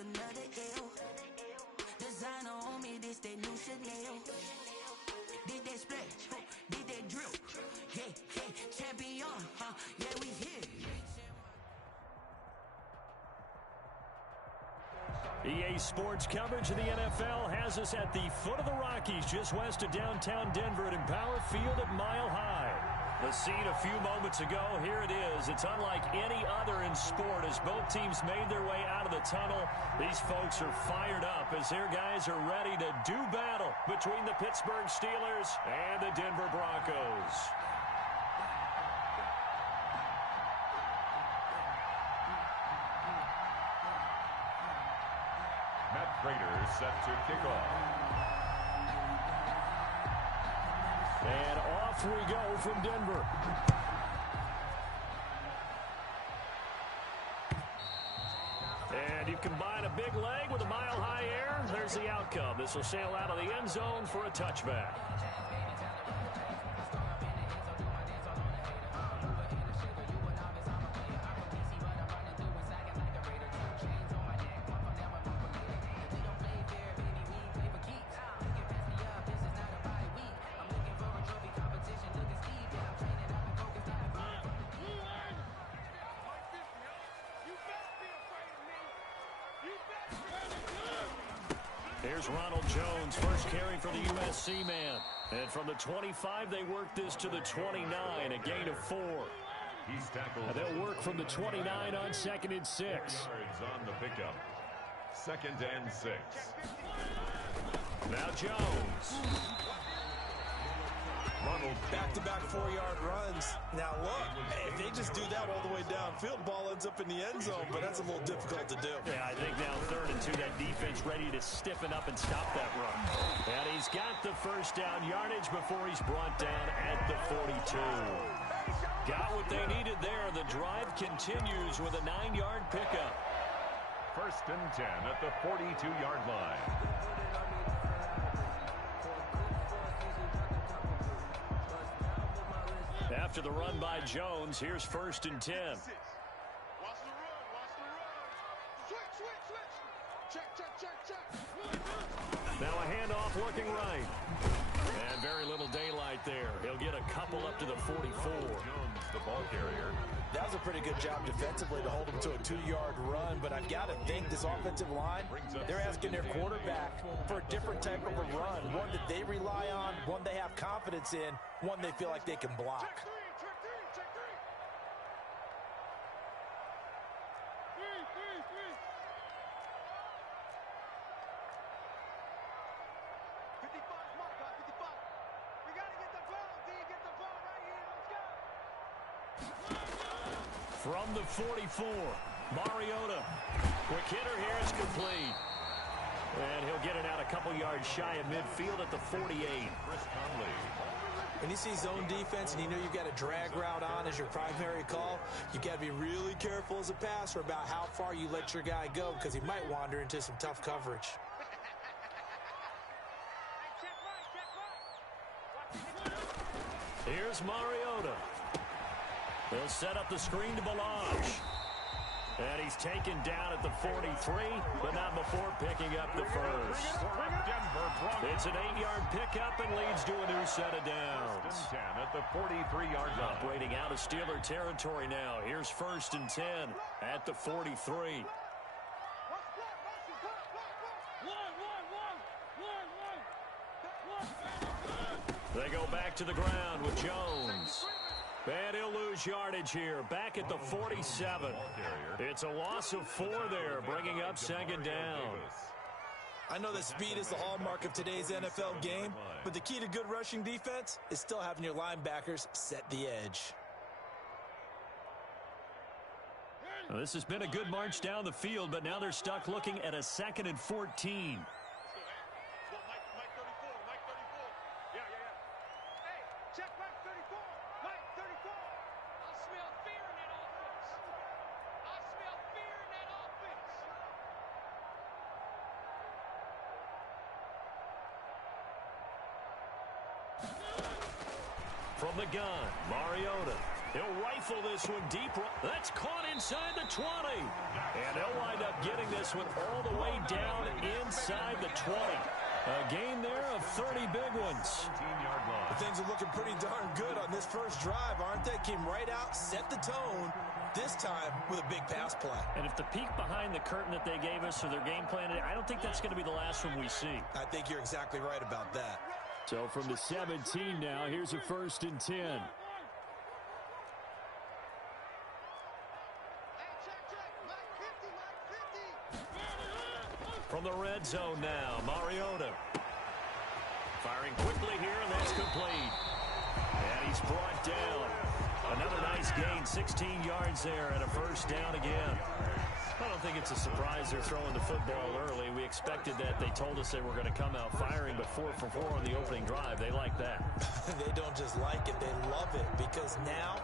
another L. Designer on me, this that new Chanel. Did that splash, did that drip. Yeah, yeah, champion, yeah, we here. EA Sports coverage of the NFL has us at the foot of the Rockies, just west of downtown Denver at Empower Field at Mile High. The scene a few moments ago, here it is. It's unlike any other in sport as both teams made their way out of the tunnel. These folks are fired up as their guys are ready to do battle between the Pittsburgh Steelers and the Denver Broncos. Raiders set to kick off. And off we go from Denver. And you combine a big leg with a mile-high air. There's the outcome. This will sail out of the end zone for a touchback. Here's Ronald Jones, first carry for the USC man. And from the 25, they work this to the 29, a gain of 4. He's tackled. And they'll work from the 29 on 2nd and 6. Yards on the pickup. 2nd and 6. Now Jones. Ronald back-to-back 4-yard runs. Now look, if they just do that all the way downfield, ball ends up in the end zone, but that's a little difficult to do. Yeah, I think now 3rd and 2, that defense ready to stiffen up and stop that run. And he's got the first down yardage before he's brought down at the 42. Got what they needed there. The drive continues with a 9-yard pickup. 1st and 10 at the 42-yard line. After the run by Jones, here's 1st and 10. Watch the run, watch the run. Switch. Check. Now a handoff looking right. And very little daylight there. He'll get a couple up to the 44. Jones, the ball carrier. That was a pretty good job defensively to hold him to a 2-yard run, but I've got to think this offensive line, they're asking their quarterback for a different type of a run, one that they rely on, one they have confidence in, one they feel like they can block. Check three. Three. 55, mark, 55. We got to get the ball, D. Get the ball right here. Let's go. From the 44, Mariota. Quick hitter here is complete. And he'll get it out a couple yards shy of midfield at the 48. Chris Conley. When you see zone defense and you know you've got a drag route on as your primary call, you've got to be really careful as a passer about how far you let your guy go because he might wander into some tough coverage. Here's Mariota. He'll set up the screen to Balazs. And he's taken down at the 43, but not before picking up the first. It's an 8-yard pickup and leads to a new set of downs. 10 at the 43-yard line. Operating out of Steeler territory now. Here's 1st and 10 at the 43. They go back to the ground with Jones. And he'll lose yardage here, back at the 47. It's a loss of 4 there, bringing up 2nd down. I know that speed is the hallmark of today's NFL game, but the key to good rushing defense is still having your linebackers set the edge. Well, this has been a good march down the field, but now they're stuck looking at a 2nd and 14. From the gun, Mariota. He'll rifle rifle this one deep. That's caught inside the 20. And they'll wind up getting this one all the way down inside the 20. A gain there of 30 big ones. Things are looking pretty darn good on this first drive, aren't they? Came right out, set the tone, this time with a big pass play. And if the peek behind the curtain that they gave us or their game plan, I don't think that's going to be the last one we see. I think you're exactly right about that. So from the 17 now, here's a 1st and 10. From the red zone now, Mariota. Firing quickly here, and that's complete. And he's brought down. Another nice gain, 16 yards there, and a 1st down again. I don't think it's a surprise they're throwing the football early. We expected that. They told us they were going to come out firing, but 4 for 4 on the opening drive. They like that. They don't just like it, they love it, because now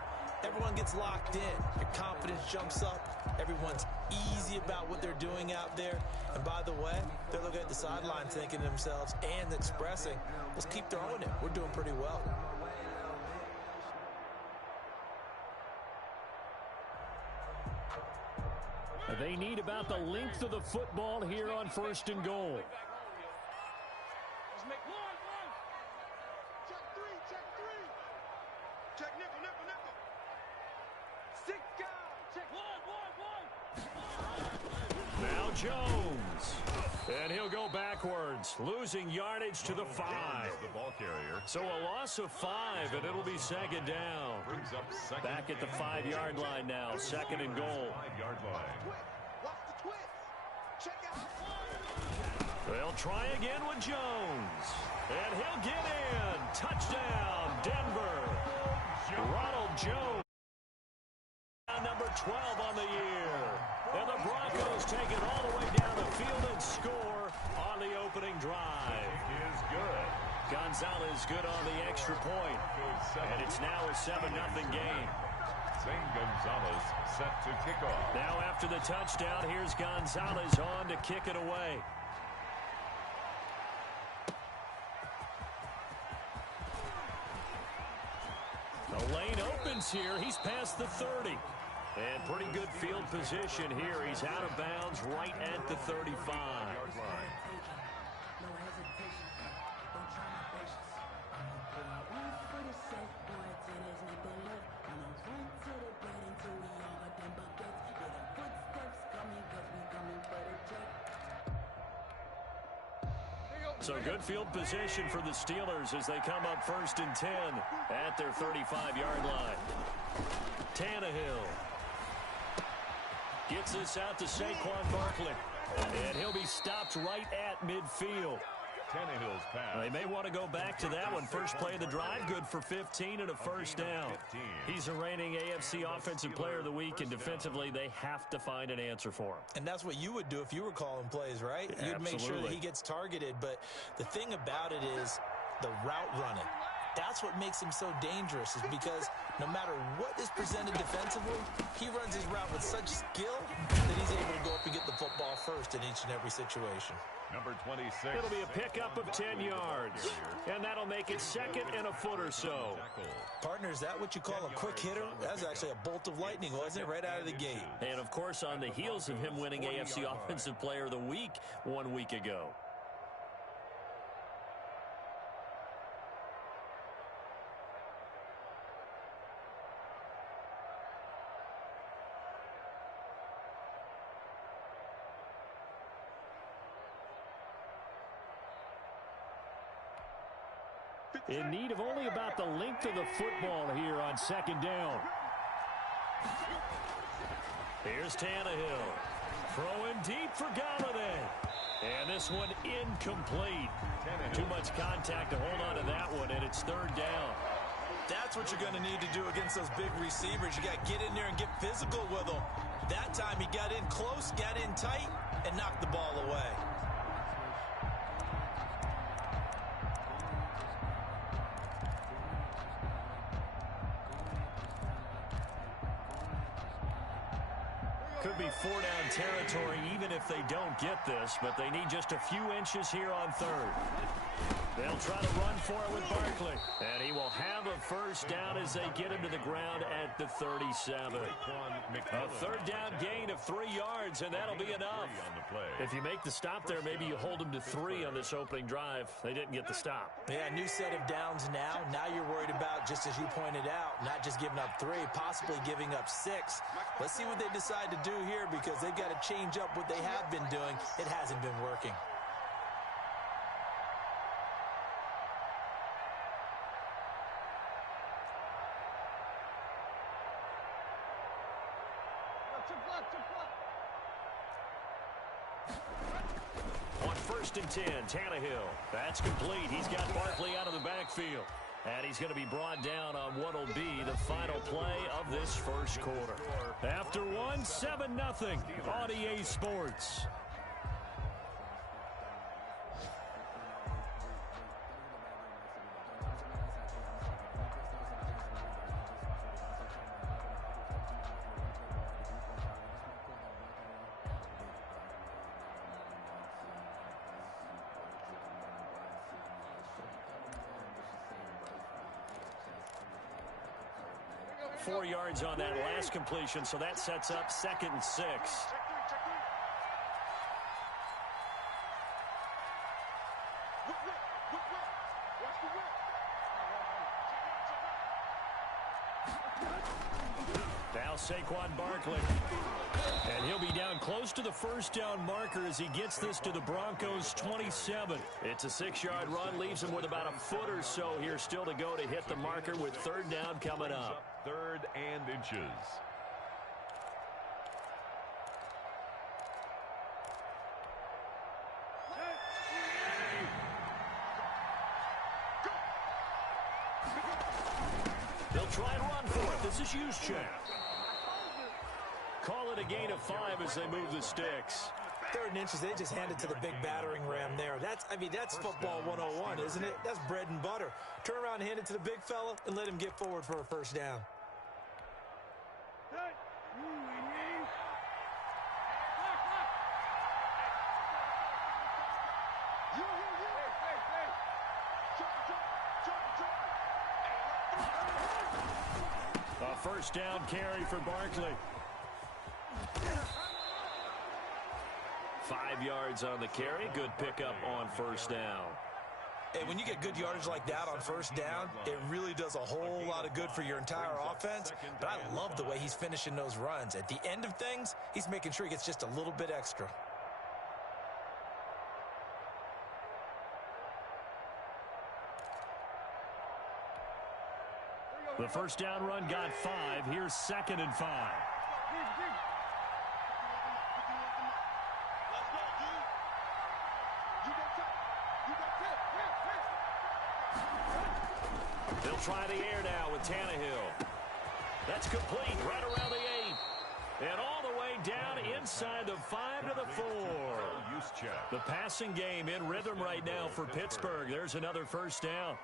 everyone gets locked in. Your confidence jumps up. Everyone's easy about what they're doing out there. And by the way, they're looking at the sideline thinking to themselves and expressing, let's keep throwing it. We're doing pretty well. They need about the length of the football here on 1st and goal. Let's make one. Check three. Check nickel. 6 guys. Check one. Now Jones. And he'll go backwards, losing yardage to the 5. The ball carrier. So a loss of 5, and it'll be 2nd down. Brings up second. Back at the 5-yard line now, 2nd and goal. 5-yard line. Watch the twist. Check out. They'll try again with Jones. And he'll get in. Touchdown, Denver. Ronald Jones. Number 12 on the year. And the Broncos take it all the way down the field and score on the opening drive. Is good. Gonzalez good on the extra point. And it's now a 7-0 game. Zane Gonzalez set to kick off. Now after the touchdown, here's Gonzalez on to kick it away. The lane opens here. He's past the 30. And pretty good field position here. He's out of bounds right at the 35. So good field position for the Steelers as they come up 1st and 10 at their 35-yard line. Tannehill gets this out to Saquon Barkley. And he'll be stopped right at midfield. Tannehill's pass. They may want to go back to that one. First play of the drive, good for 15 and a 1st down. He's a reigning AFC Offensive Player of the Week, and defensively they have to find an answer for him. And that's what you would do if you were calling plays, right? Yeah, you'd make sure that he gets targeted. But the thing about it is the route running. That's what makes him so dangerous, is because no matter what is presented defensively, he runs his route with such skill that he's able to go up and get the football first in each and every situation. Number 26. It'll be a pickup of 10 yards, and that'll make it 2nd and a foot or so. Partner, is that what you call a quick hitter? That was actually a bolt of lightning, wasn't it, right out of the gate? And, of course, on the heels of him winning AFC Offensive Player of the Week 1 week ago. In need of only about the length of the football here on 2nd down. Here's Tannehill. Throwing deep for Galladay. And this one incomplete. Too much contact to hold on to that one, and it's 3rd down. That's what you're going to need to do against those big receivers. You got to get in there and get physical with them. That time he got in close, got in tight, and knocked the ball away. Could be 4-down territory even if they don't get this, but they need just a few inches here on 3rd. They'll try to run for it with Barkley. And he will have a first down as they get him to the ground at the 37. A third down gain of 3 yards, and that'll be enough. If you make the stop there, maybe you hold them to 3 on this opening drive. They didn't get the stop. Yeah, new set of downs now. Now you're worried about, just as you pointed out, not just giving up 3, possibly giving up 6. Let's see what they decide to do here because they've got to change up what they have been doing. It hasn't been working. On 1st and 10, Tannehill. That's complete. He's got Barkley out of the backfield. And he's going to be brought down on what will be the final play of this first quarter. After 1, 7-0 on EA Sports. Four yards on that last completion, so that sets up 2nd and 6. Now Saquon Barkley. And he'll be down close to the first down marker as he gets this to the Broncos' 27. It's a 6-yard run, leaves him with about a foot or so here still to go to hit the marker with 3rd down coming up. 3rd and inches. They'll try and run for it. This is Juszczyk. Call it a gain of 5 as they move the sticks. 3rd and inches, they just hand it to the big battering ram there. That's football 101, isn't it? That's bread and butter. Turn around and hand it to the big fella and let him get forward for a first down. A first down carry for Barkley. 5 yards on the carry. Good pickup on first down. And when you get good yardage like that on first down, it really does a whole lot of good for your entire offense. But I love the way he's finishing those runs. At the end of things, he's making sure he gets just a little bit extra. The first down run got 5. Here's 2nd and 5. They'll try the air now with Tannehill. That's complete right around the 8. And all the way down inside the 5 to the 4. The passing game in rhythm right now for Pittsburgh. There's another first down.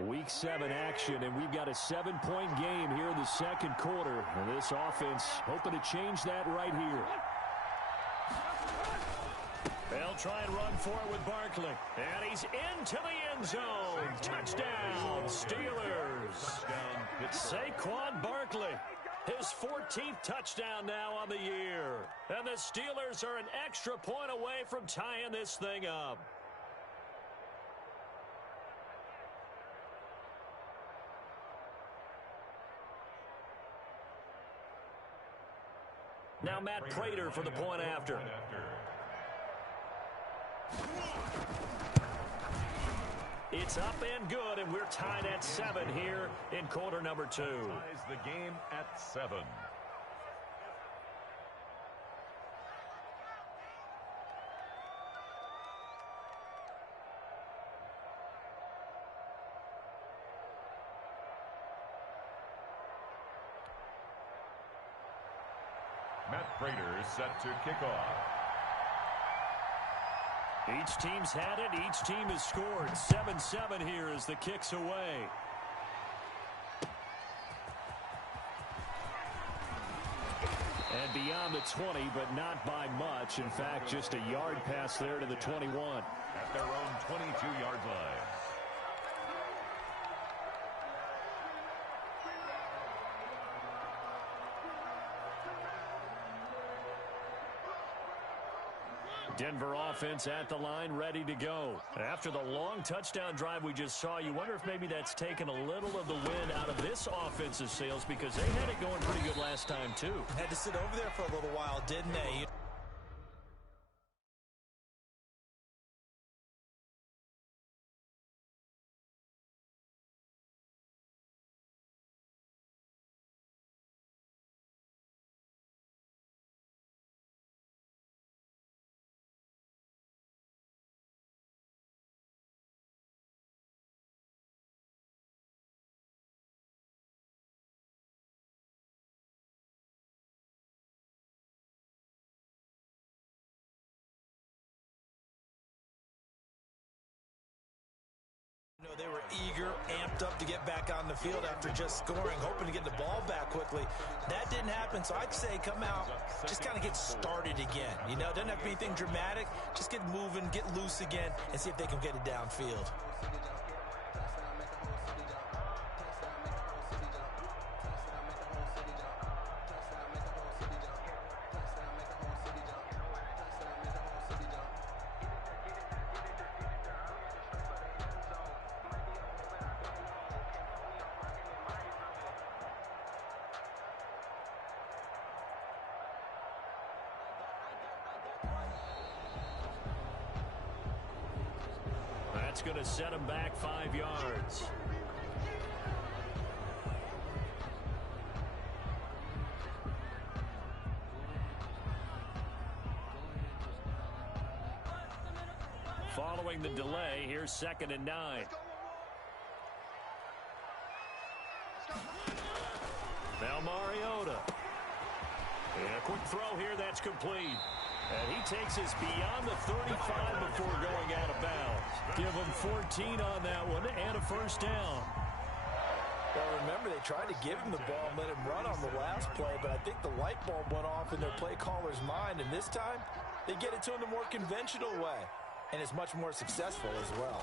Week 7 action, and we've got a 7-point game here in the second quarter. And this offense hoping to change that right here. They'll try and run for it with Barkley. And he's into the end zone. Touchdown, Steelers. Saquon Barkley. His 14th touchdown now on the year. And the Steelers are an extra point away from tying this thing up. Now Matt Prater for the point after. It's up and good, and we're tied at 7 here in quarter number 2. Ties the game at 7. Raiders set to kick off. Each team's had it. Each team has scored. 7-7 here as the kick's away. And beyond the 20, but not by much. In fact, just a yard pass there to the 21. At their own 22-yard line. Denver offense at the line, ready to go. After the long touchdown drive we just saw, you wonder if maybe that's taken a little of the wind out of this offensive sails, because they had it going pretty good last time, too. Had to sit over there for a little while, didn't they? You know, they were eager, amped up to get back on the field after just scoring, hoping to get the ball back quickly. That didn't happen, so I'd say come out, just kind of get started again. You know, it doesn't have to be anything dramatic. Just get moving, get loose again, and see if they can get it downfield. That's going to set him back 5 yards. Following the delay, here's 2nd and 9. Now Mariota. And a quick throw here, that's complete. And he takes us beyond the 35 before going out of bounds. Give him 14 on that one and a first down. Well, remember, they tried to give him the ball and let him run on the last play, but I think the light bulb went off in their play caller's mind, and this time they get it to him the more conventional way, and it's much more successful as well.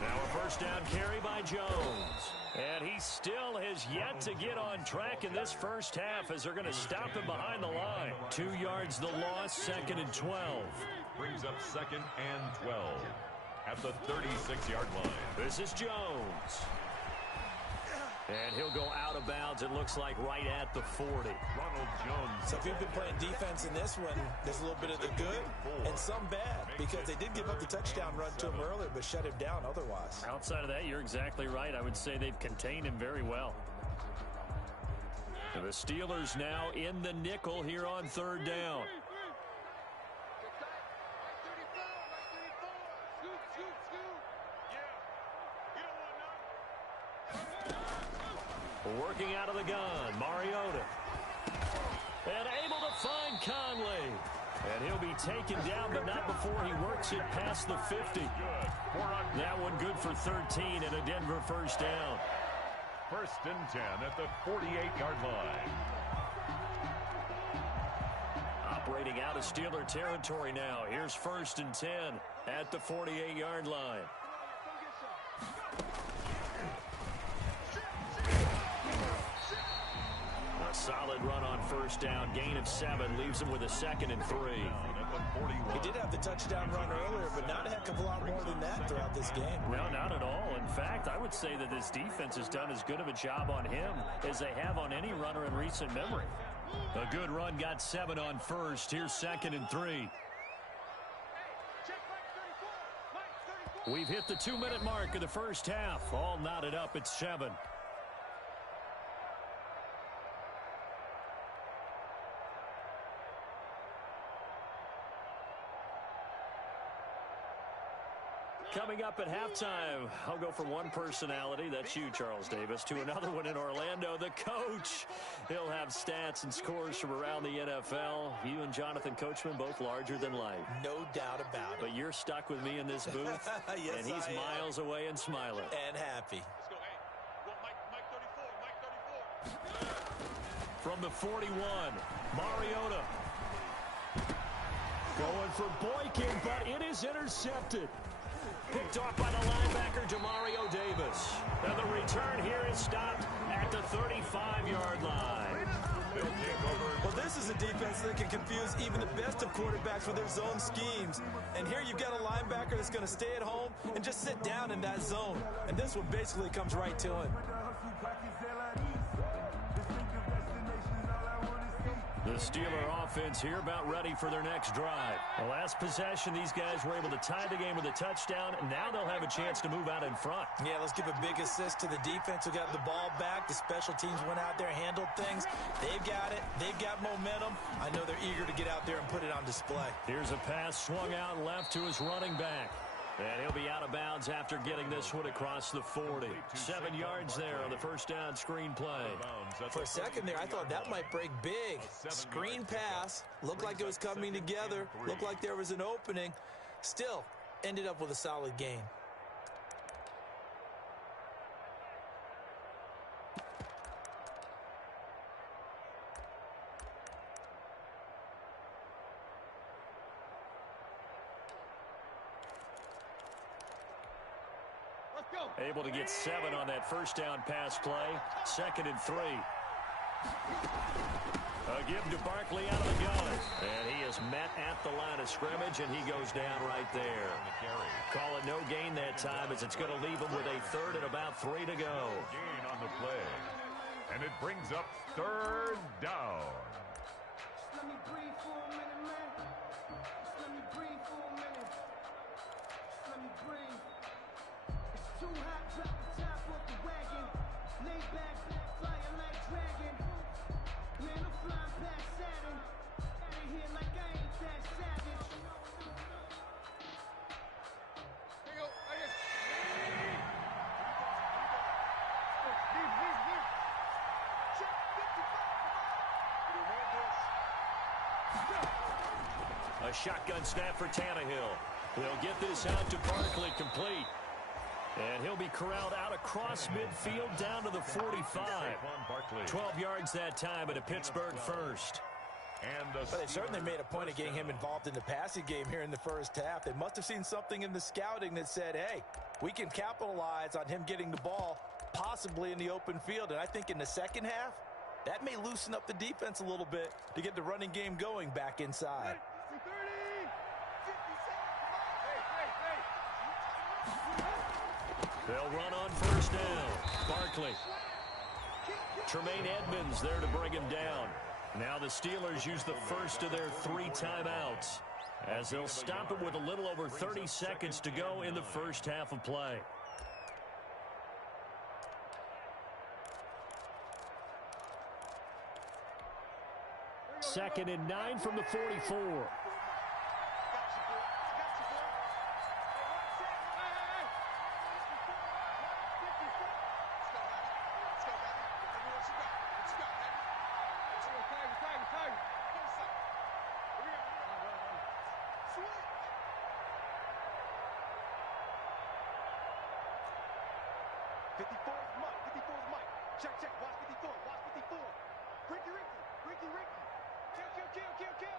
Now a first down carry by Jones. And he still has yet to get on track in this first half as they're going to stop him behind the line. 2 yards the loss, 2nd and 12. Brings up 2nd and 12 at the 36-yard line. This is Jones. And he'll go out of bounds, it looks like, right at the 40. Ronald Jones. So if you've been playing defense in this one, there's a little bit of the good and some bad, because they did give up the touchdown run to him earlier, but shut him down otherwise. Outside of that, you're exactly right. I would say they've contained him very well. And the Steelers now in the nickel here on 3rd down. Working out of the gun, Mariota. And able to find Conley. And he'll be taken down, but not before he works it past the 50. That one good for 13 and a Denver first down. 1st and 10 at the 48-yard line. Operating out of Steeler territory now. Here's 1st and 10 at the 48-yard line. A solid run on first down. Gain of 7 leaves him with a 2nd and 3. He did have the touchdown run earlier, but not a heck of a lot more than that throughout this game. No, not at all. In fact, I would say that this defense has done as good of a job on him as they have on any runner in recent memory. A good run got 7 on first. Here's 2nd and 3. We've hit the 2-minute mark of the first half. All knotted up at 7. Coming up at halftime, I'll go from one personality, that's you, Charles Davis, to another one in Orlando, the coach. He'll have stats and scores from around the NFL. You and Jonathan Coachman both larger than life. No doubt about it. But you're stuck with me in this booth, yes, and he's miles away and smiling. And happy. Let's go. Hey, Mike 34. From the 41, Mariota. Going for Boykin, but it is intercepted. Picked off by the linebacker, Demario Davis. And the return here is stopped at the 35-yard line. Well, this is a defense that can confuse even the best of quarterbacks with their zone schemes. And here you've got a linebacker that's going to stay at home and just sit down in that zone. And this one basically comes right to him. The Steeler offense here about ready for their next drive. The last possession, these guys were able to tie the game with a touchdown, and now they'll have a chance to move out in front. Yeah, let's give a big assist to the defense who got the ball back. The special teams went out there, handled things. They've got it. They've got momentum. I know they're eager to get out there and put it on display. Here's a pass swung out left to his running back. And he'll be out of bounds after getting this one across the 40. 7 yards there on the first down screen play. For a second there, I thought that might break big. Screen pass. Looked like it was coming together. Looked like there was an opening. Still, ended up with a solid gain. Able to get 7 on that first down pass play. 2nd and 3. A give to Barkley out of the gun. And he is met at the line of scrimmage, and he goes down right there. Call it no gain that time, as it's going to leave him with a 3rd and about 3 to go. Gain on the play. And it brings up 3rd down. Let me breathe for a minute, man. Let me breathe for a minute. Let me breathe. It's too hot, drop the top off the wagon. Lay back, flying like dragon. Man, I'm flying past Saturn. Out of here like I ain't that savage. Here you go, right here. Leave. Check 55. A shotgun snap for Tannehill. They'll get this out to Barkley, complete. And he'll be corralled out across midfield down to the 45. 12 yards that time, and a Pittsburgh first. But they certainly made a point of getting him involved in the passing game here in the first half. They must have seen something in the scouting that said, hey, we can capitalize on him getting the ball possibly in the open field. And I think in the second half, that may loosen up the defense a little bit to get the running game going back inside. 30, 57. They'll run on first down. Barkley. Tremaine Edmonds there to bring him down. Now the Steelers use the first of their 3 timeouts, as they'll stop it with a little over 30 seconds to go in the first half of play. Second and 9 from the 44. Check, watch 54, Ricky. Kill.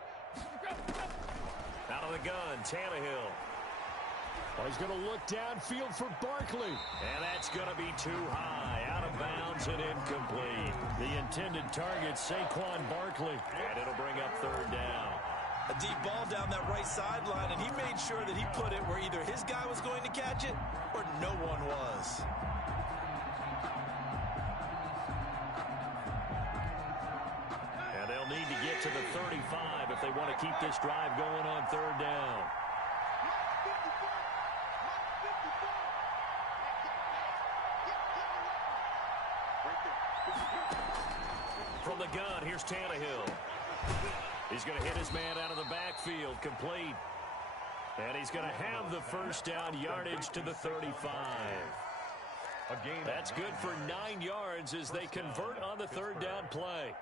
Out of the gun, Tannehill. Oh, he's going to look downfield for Barkley. And that's going to be too high. Out of bounds and incomplete. The intended target, Saquon Barkley. And it'll bring up 3rd down. A deep ball down that right sideline, and he made sure that he put it where either his guy was going to catch it or no one was. Need to get to the 35 if they want to keep this drive going on 3rd down. From the gun, here's Tannehill. He's going to hit his man out of the backfield, complete. And he's going to have the first down, yardage to the 35. That's good for 9 yards as they convert on the third down play.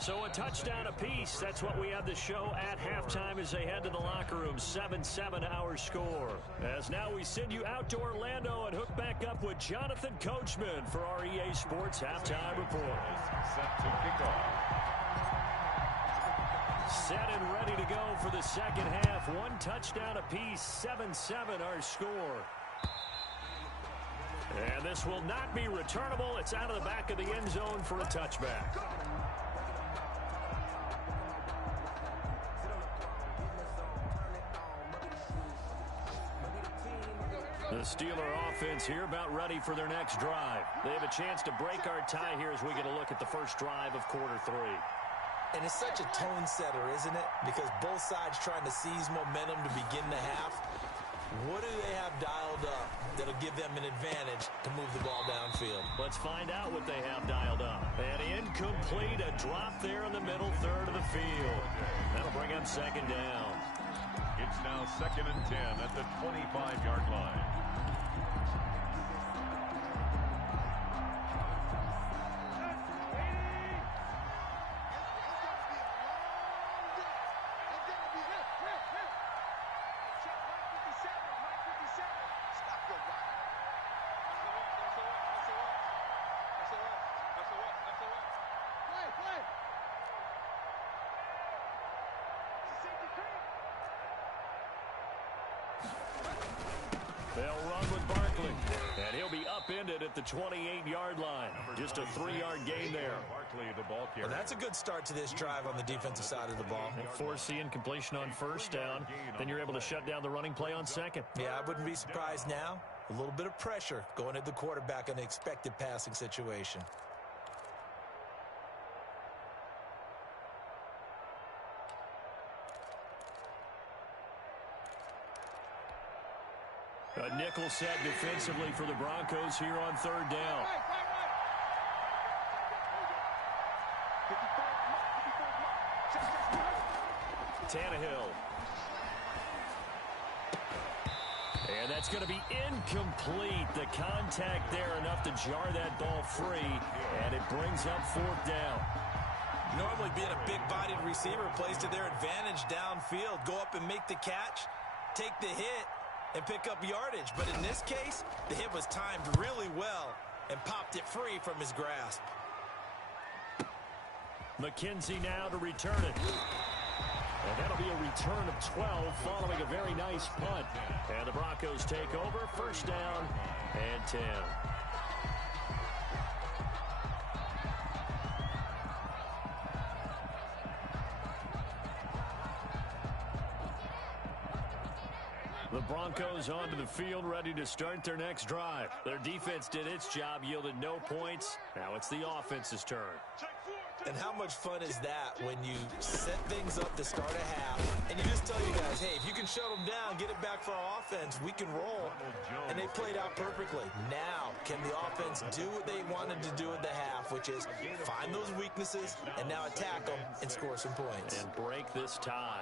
So a touchdown apiece. That's what we have the show at halftime as they head to the locker room. 7-7 our score. As now we send you out to Orlando and hook back up with Jonathan Coachman for our EA Sports Halftime Report. Set to kick off. Set and ready to go for the second half. 1 touchdown apiece. 7-7 our score. And this will not be returnable. It's out of the back of the end zone for a touchback. The Steeler offense here about ready for their next drive. They have a chance to break our tie here as we get a look at the first drive of quarter 3. And it's such a tone setter, isn't it? Because both sides trying to seize momentum to begin the half. What do they have dialed up that'll give them an advantage to move the ball downfield? Let's find out what they have dialed up. An incomplete, a drop there in the middle third of the field. That'll bring up second down. It's now 2nd and 10 at the 25-yard line. They'll run with Barkley, and he'll be upended at the 28-yard line. Just a 3-yard gain there. Barkley, the ball carrier. Well, that's a good start to this drive on the defensive side of the ball. Forcing completion on first down. Then you're able to shut down the running play on second. Yeah, I wouldn't be surprised now. A little bit of pressure going at the quarterback in an expected passing situation. A nickel set defensively for the Broncos here on third down. Tannehill. And that's going to be incomplete. The contact there enough to jar that ball free, and it brings up fourth down. Normally being a big-bodied receiver plays to their advantage downfield. Go up and make the catch, take the hit, and pick up yardage. But in this case, the hit was timed really well and popped it free from his grasp. McKenzie now to return it. And that'll be a return of 12 following a very nice punt. And the Broncos take over, first down and 10. The Broncos onto the field, ready to start their next drive. Their defense did its job, yielded no points. Now it's the offense's turn. And how much fun is that when you set things up to start a half and you just tell you guys, hey, if you can shut them down, get it back for our offense, we can roll. And they played out perfectly. Now, can the offense do what they wanted to do at the half, which is find those weaknesses and now attack them and score some points. And break this tie.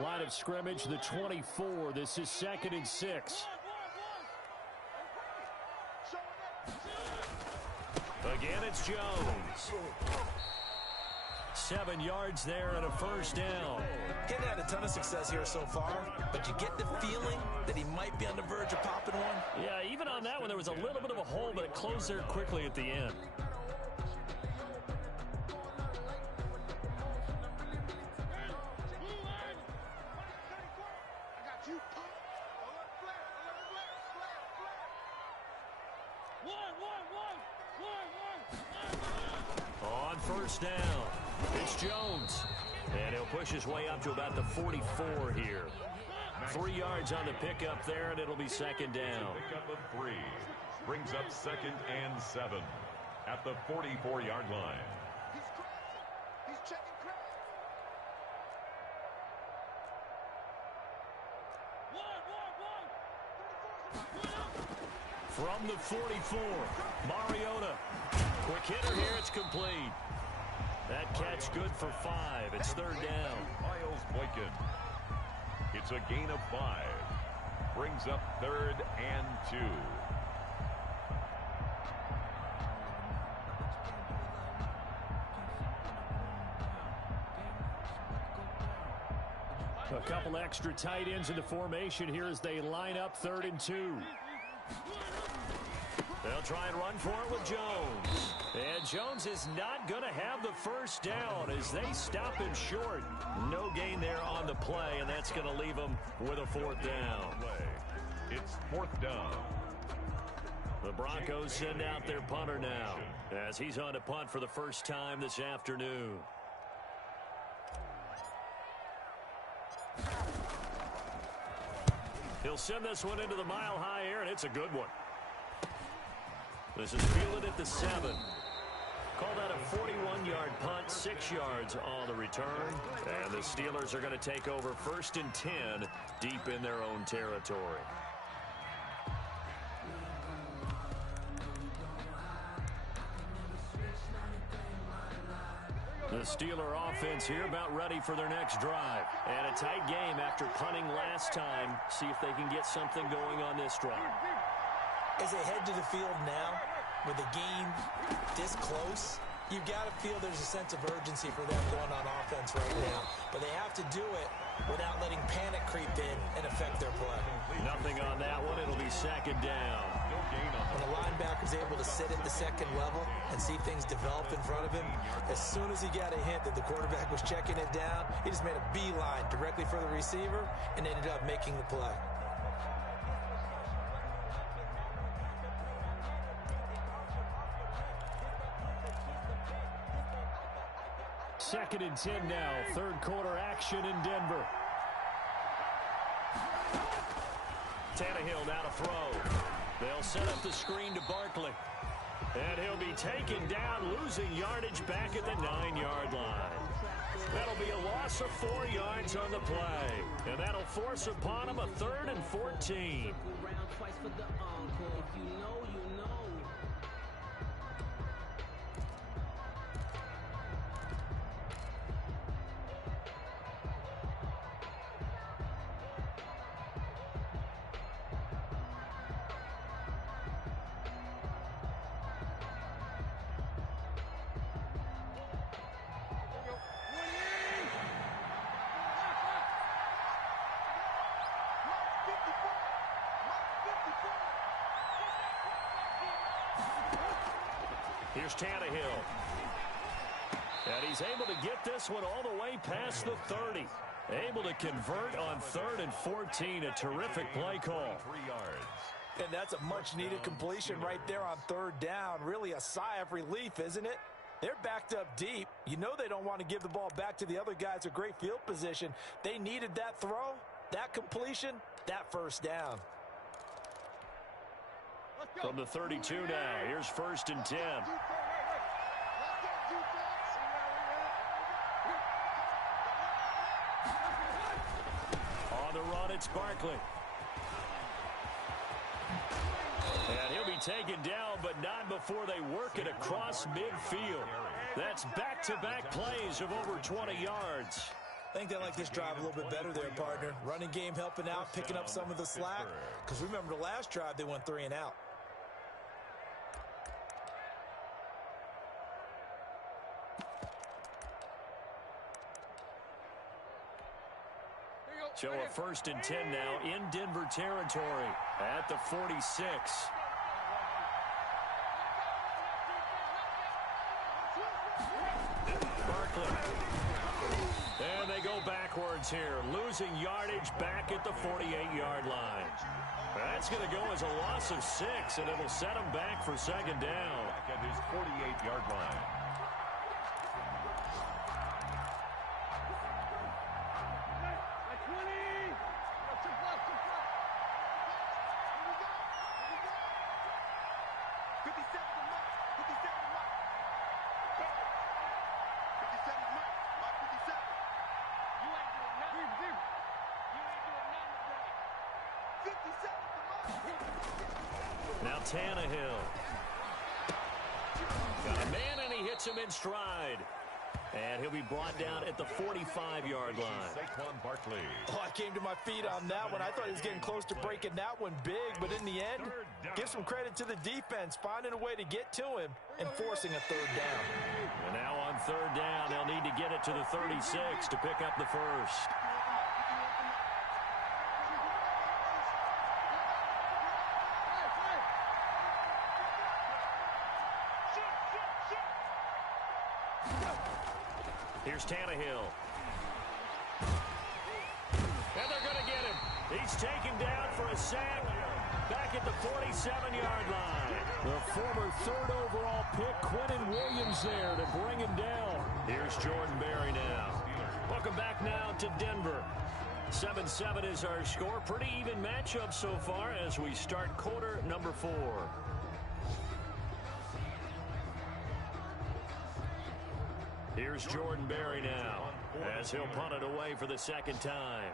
Line of scrimmage, the 24. This is 2nd and 6. Again, it's Jones. 7 yards there and a first down. He hadn't had a ton of success here so far, but you get the feeling that he might be on the verge of popping one. Yeah, even on that one, there was a little bit of a hole, but it closed there quickly at the end. On first down, it's Jones. And he'll push his way up to about the 44 here. 3 yards on the pickup there, and it'll be second down. Pickup of 3 brings up 2nd and 7 at the 44-yard line. He's checking crowd. One. from the 44. Mariota. Quick hitter here. It's complete. That catch good for 5. It's third down. Miles Boykin. It's a gain of 5. Brings up 3rd and 2. A couple extra tight ends in the formation here as they line up 3rd and 2. They'll try and run for it with Jones. And Jones is not going to have the first down as they stop him short. No gain there on the play, and that's going to leave him with a 4th down. It's 4th down. The Broncos send out their punter now as he's on to punt for the first time this afternoon. He'll send this one into the mile-high air, and it's a good one. This is fielded at the 7. Call that a 41-yard punt, 6 yards on the return. And the Steelers are going to take over 1st and 10 deep in their own territory. The Steeler offense here about ready for their next drive. And a tight game after punting last time. See if they can get something going on this drive. As they head to the field now, with the game this close, you've got to feel there's a sense of urgency for them going on offense right now. But they have to do it without letting panic creep in and affect their play. Nothing on that one. It'll be 2nd down. When the linebacker's able to sit at the 2nd level and see things develop in front of him, as soon as he got a hint that the quarterback was checking it down, he just made a beeline directly for the receiver and ended up making the play. Second and 10 now. 3rd quarter action in Denver. Tannehill now to throw. They'll set up the screen to Barkley. And he'll be taken down, losing yardage back at the 9-yard line. That'll be a loss of 4 yards on the play. And that'll force upon him a 3rd and 14. Here's Tannehill. And he's able to get this one all the way past the 30. Able to convert on 3rd and 14. A terrific play call. 3 yards. And that's a much-needed completion right there on 3rd down. Really a sigh of relief, isn't it? They're backed up deep. You know they don't want to give the ball back to the other guys. A great field position. They needed that throw, that completion, that 1st down. From the 32 now, here's 1st and 10. On the run, it's Barkley. And he'll be taken down, but not before they work it across midfield. That's back-to-back plays of over 20 yards. I think they like this drive a little bit better there, partner. Running game helping out, picking up some of the slack. Because remember, the last drive, they went 3 and out. So a 1st and 10 now in Denver territory at the 46. Barkley. And they go backwards here, losing yardage back at the 48-yard line. That's going to go as a loss of 6, and it'll set them back for 2nd down. Back at his 48-yard line. Now Tannehill. Got a man, and he hits him in stride. And he'll be brought down at the 45-yard line. Oh, I came to my feet on that one. I thought he was getting close to breaking that one big, but in the end, give some credit to the defense, finding a way to get to him and forcing a third down. And now on third down, they'll need to get it to the 36 to pick up the first. Here's Tannehill. And they're going to get him. He's taken down for a sack back at the 47-yard line. The former third overall pick, Quentin Williams, there to bring him down. Here's Jordan Berry now. Welcome back now to Denver. 7-7 is our score. Pretty even matchup so far as we start quarter number 4. Here's Jordan Berry now as he'll punt it away for the second time.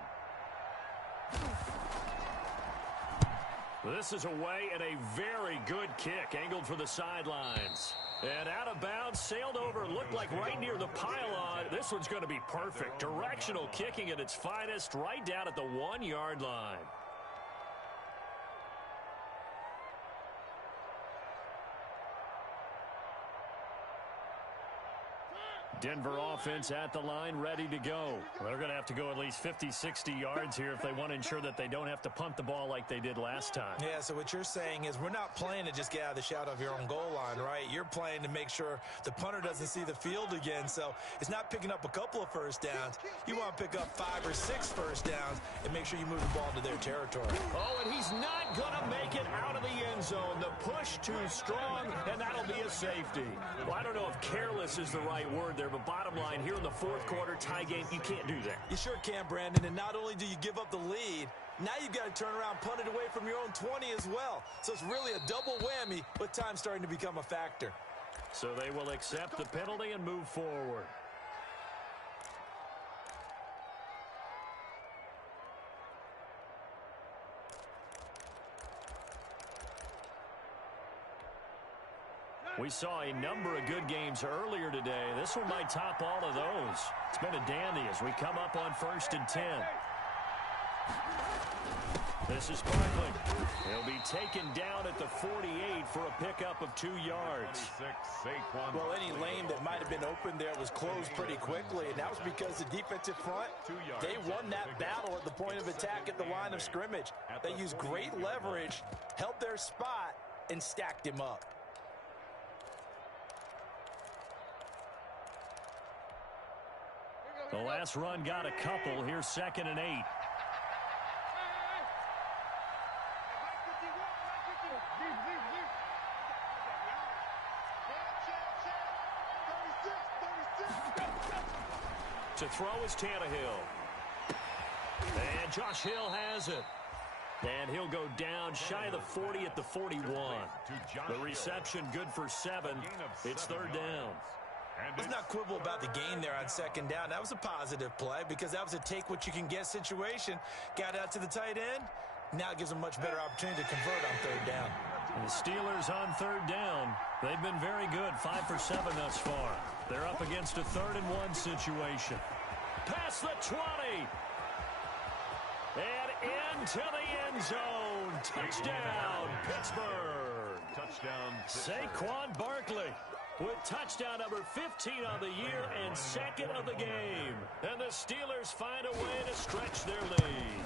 This is away and a very good kick angled for the sidelines. And out of bounds, sailed over, looked like right near the pylon. This one's going to be perfect. Directional kicking at its finest right down at the 1-yard line. Denver offense at the line, ready to go. Well, they're going to have to go at least 50, 60 yards here if they want to ensure that they don't have to punt the ball like they did last time. Yeah, so what you're saying is we're not playing to just get out of the shadow of your own goal line, right? You're playing to make sure the punter doesn't see the field again. So it's not picking up a couple of first downs. You want to pick up 5 or 6 first downs and make sure you move the ball to their territory. Oh, and he's not going to make it out of the end zone. The push too strong, and that'll be a safety. Well, I don't know if careless is the right word there, but bottom line, here in the fourth quarter, tie game, you can't do that. You sure can, Brandon, and not only do you give up the lead, now you've got to turn around, punt it away from your own 20 as well. So it's really a double whammy with time starting to become a factor. So they will accept the penalty and move forward. We saw a number of good games earlier today. This one might top all of those. It's been a dandy as we come up on 1st and 10. This is Barkley. He'll be taken down at the 48 for a pickup of 2 yards. Well, any lane that might have been open there was closed pretty quickly, and that was because the defensive front, they won that battle at the point of attack at the line of scrimmage. They used great leverage, held their spot, and stacked him up. The last run got a couple. Here's 2nd and 8. To throw is Tannehill. And Josh Hill has it. And he'll go down shy of the 40 at the 41. The reception good for 7. It's 3rd down. Let's not quibble about the gain there on 2nd down. That was a positive play because that was a take-what-you-can-get situation. Got out to the tight end. Now it gives them a much better opportunity to convert on 3rd down. And the Steelers on 3rd down. They've been very good, 5 for 7 thus far. They're up against a 3rd and 1 situation. Past the 20. And into the end zone. Touchdown, Pittsburgh. Touchdown, Saquon Barkley with touchdown number 15 on the year and 2nd of the game. And the Steelers find a way to stretch their lead.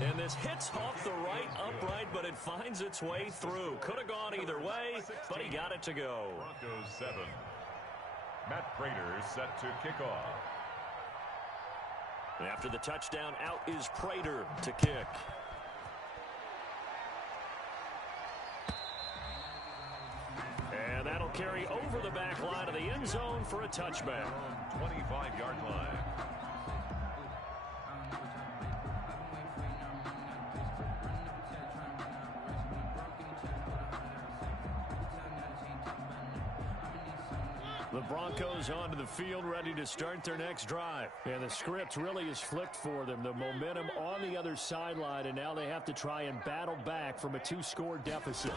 And this hits off the right upright, but it finds its way through. Could have gone either way, but he got it to go. Broncos 7. Matt Prater set to kick off. After the touchdown, out is Prater to kick. And that'll carry over the back line of the end zone for a touchback. 25-yard line. The Broncos onto the field, ready to start their next drive. And the script really is flipped for them. The momentum on the other sideline, and now they have to try and battle back from a 2-score deficit.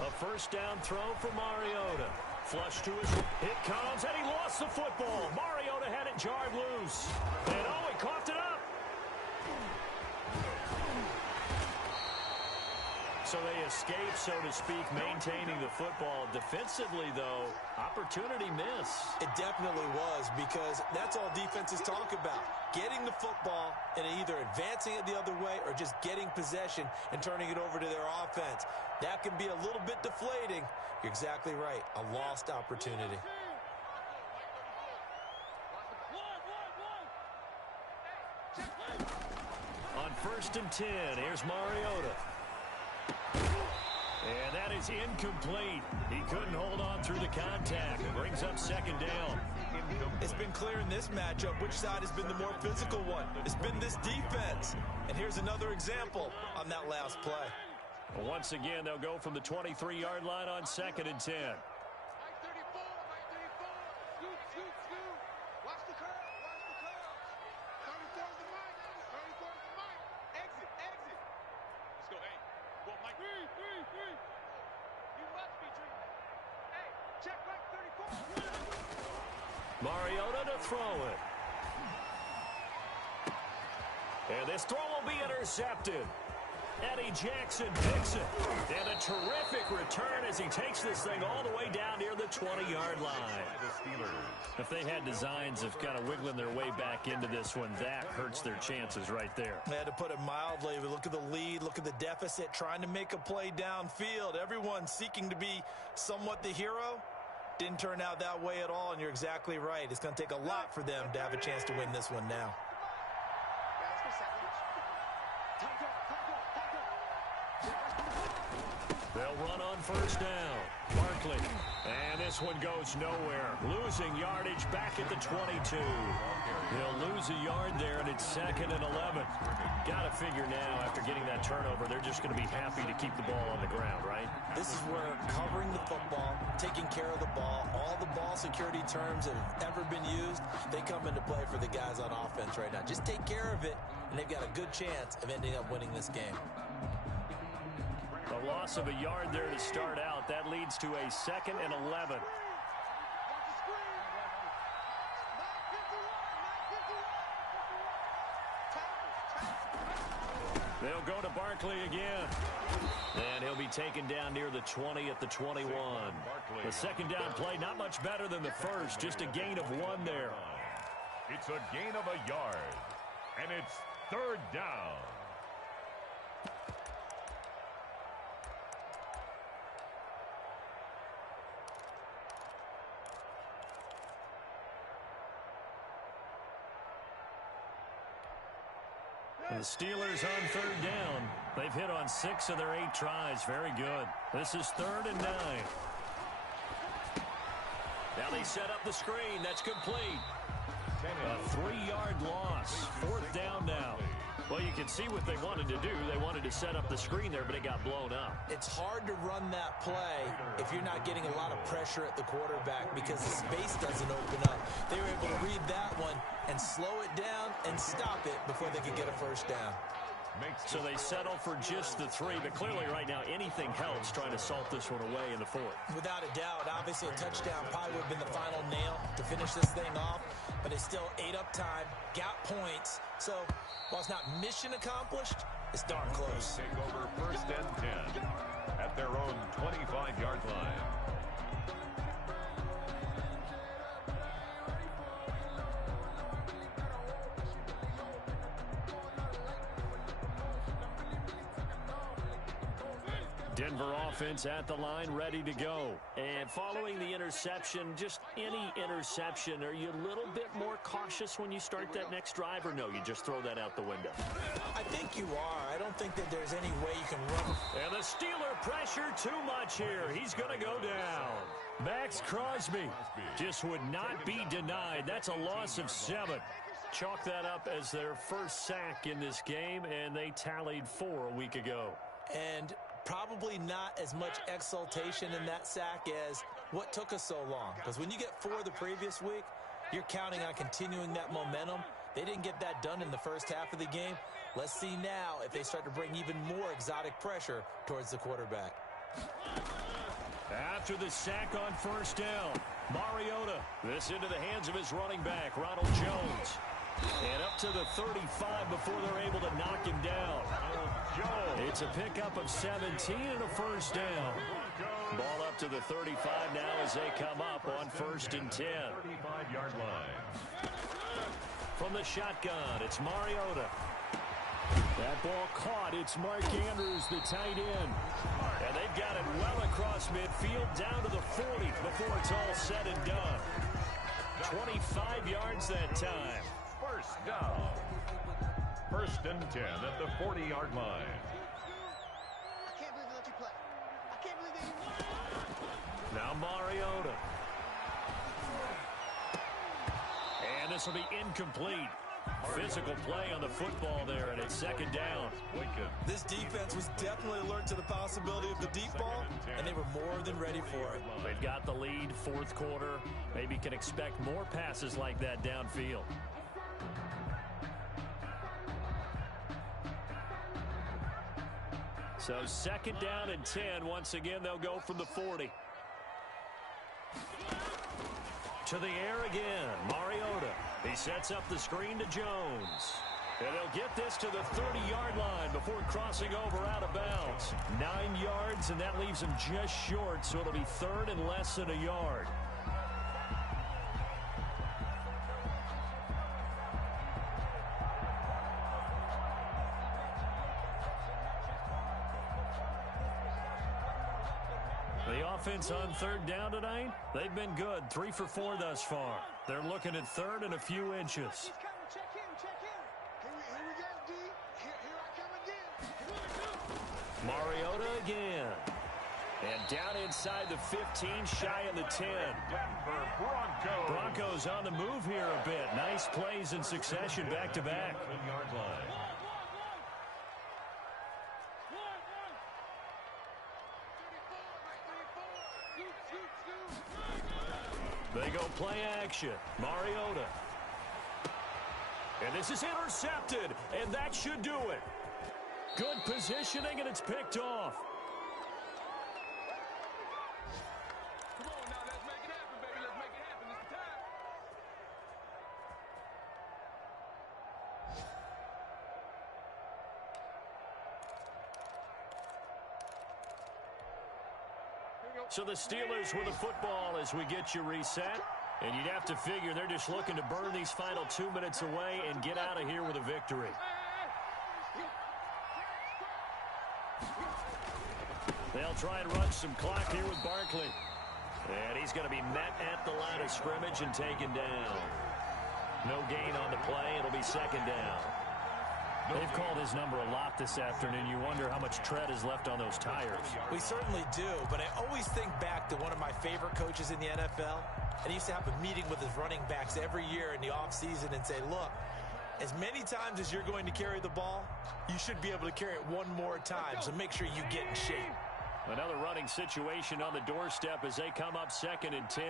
A first down throw for Mariota. Flush to his... It comes, and he lost the football. Mariota had it jarred loose. And, oh, he coughed it up. So they escape, so to speak, maintaining the football. Defensively, though, opportunity miss. It definitely was, because that's all defenses talk about. Getting the football and either advancing it the other way or just getting possession and turning it over to their offense. That can be a little bit deflating. You're exactly right. A lost opportunity. On 1st and 10, here's Mariota. And that is incomplete. He couldn't hold on through the contact. It brings up 2nd down. It's been clear in this matchup which side has been the more physical one. It's been this defense. And here's another example on that last play. Once again, they'll go from the 23-yard line on 2nd and 10. Mariota to throw it. And this throw will be intercepted. Eddie Jackson picks it. And a terrific return as he takes this thing all the way down near the 20-yard line. If they had designs of kind of wiggling their way back into this one, that hurts their chances right there. They had to put it mildly. But look at the lead. Look at the deficit. Trying to make a play downfield. Everyone seeking to be somewhat the hero. Didn't turn out that way at all, and you're exactly right. It's going to take a lot for them to have a chance to win this one now. They'll run on 1st down. Barkley. And this one goes nowhere. Losing yardage back at the 22. He'll lose a yard there, and it's 2nd and 11. Got to figure now, after getting that turnover, they're just going to be happy to keep the ball on the ground, right? This is where covering the football, taking care of the ball, all the ball security terms that have ever been used, they come into play for the guys on offense right now. Just take care of it, and they've got a good chance of ending up winning this game. A loss of a yard there to start out. That leads to a 2nd and 11. They'll go to Barkley again. And he'll be taken down near the 20 at the 21. The 2nd down play, not much better than the first. Just a gain of 1 there. It's a gain of a yard. And it's 3rd down. The Steelers on 3rd down. They've hit on 6 of their 8 tries. Very good. This is 3rd and 9. Now they set up the screen. That's complete. A 3-yard loss. 4th down now. Well, you can see what they wanted to do. They wanted to set up the screen there, but it got blown up. It's hard to run that play if you're not getting a lot of pressure at the quarterback because the space doesn't open up. They were able to read that one and slow it down and stop it before they could get a 1st down. So they settle for just the 3, but clearly right now anything helps trying to salt this one away in the 4th. Without a doubt, obviously a touchdown probably would have been the final nail to finish this thing off, but it still ate up time, got points. So while it's not mission accomplished, it's darn close. Take over 1st and 10 at their own 25-yard line. Denver offense at the line, ready to go. And following the interception, just any interception, are you a little bit more cautious when you start that next drive, or no, you just throw that out the window? I think you are. I don't think that there's any way you can run. And the Steeler pressure too much here. He's going to go down. Max Crosby just would not be denied. That's a loss of 7. Chalk that up as their first sack in this game, and they tallied 4 a week ago. And probably not as much exultation in that sack as what took us so long. Because when you get 4 the previous week, you're counting on continuing that momentum. They didn't get that done in the first half of the game. Let's see now if they start to bring even more exotic pressure towards the quarterback. After the sack on first down, Mariota. This into the hands of his running back, Ronald Jones. And up to the 35 before they're able to knock him down. It's a pickup of 17 and a first down. Ball up to the 35 now as they come up on 1st and 10. 35-yard line. From the shotgun, it's Mariota. That ball caught. It's Mark Andrews, the tight end. And they've got it well across midfield down to the 40 before it's all said and done. 25 yards that time. First down. 1st and 10 at the 40-yard line. I can't believe they let you play. I can't believe they... Now Mariota. And this will be incomplete. Physical play on the football there, and it's 2nd down. This defense was definitely alert to the possibility of the deep ball, and they were more than ready for it. They've got the lead, 4th quarter. Maybe can expect more passes like that downfield. So 2nd down and 10. Once again, they'll go from the 40. To the air again, Mariota. He sets up the screen to Jones. And they'll get this to the 30-yard line before crossing over out of bounds. 9 yards, and that leaves him just short, so it'll be 3rd and less than a yard. The offense on 3rd down tonight, they've been good. 3 for 4 thus far. They're looking at 3rd and a few inches. Check in. Here we go, D. Here I come again. Mariota again. And down inside the 15, shy of the 10. Denver Broncos on the move here a bit. Nice plays in succession back-to-back. 7-yard line. They go play action. Mariota. And this is intercepted, and that should do it. Good positioning, and it's picked off. Come on now, let's make it happen, baby. Let's make it happen. It's the time. So the Steelers with the football as we get you reset. And you'd have to figure they're just looking to burn these final 2 minutes away and get out of here with a victory. They'll try and run some clock here with Barkley. And he's going to be met at the line of scrimmage and taken down. No gain on the play. It'll be 2nd down. They've called his number a lot this afternoon. You wonder how much tread is left on those tires. We certainly do, but I always think back to one of my favorite coaches in the NFL. And he used to have a meeting with his running backs every year in the offseason and say, look, as many times as you're going to carry the ball, you should be able to carry it one more time, so make sure you get in shape. Another running situation on the doorstep as they come up 2nd and 10.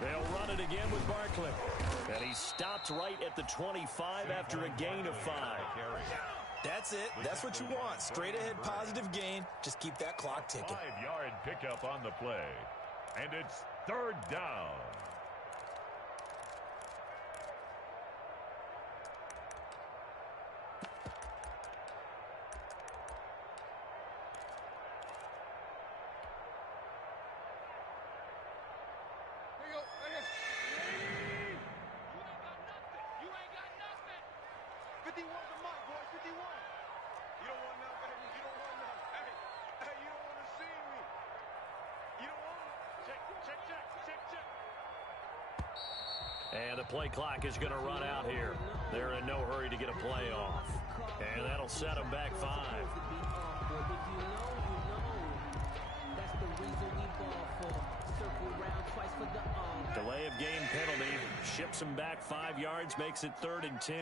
They'll run it again with Barkley. And he stopped right at the 25 after a gain of 5. That's it. That's what you want. Straight ahead positive gain. Just keep that clock ticking. 5-yard pickup on the play. And it's 3rd down. And the play clock is going to run out here. They're in no hurry to get a play off. And that'll set them back 5. Delay of game penalty ships him back 5 yards, makes it 3rd and 10.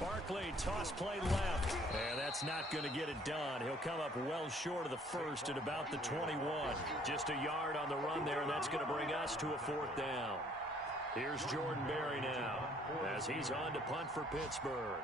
Barkley, toss play left. And that's not going to get it done. He'll come up well short of the first at about the 21. Just a yard on the run there, and that's going to bring us to a 4th down. Here's Jordan Berry now as he's on to punt for Pittsburgh.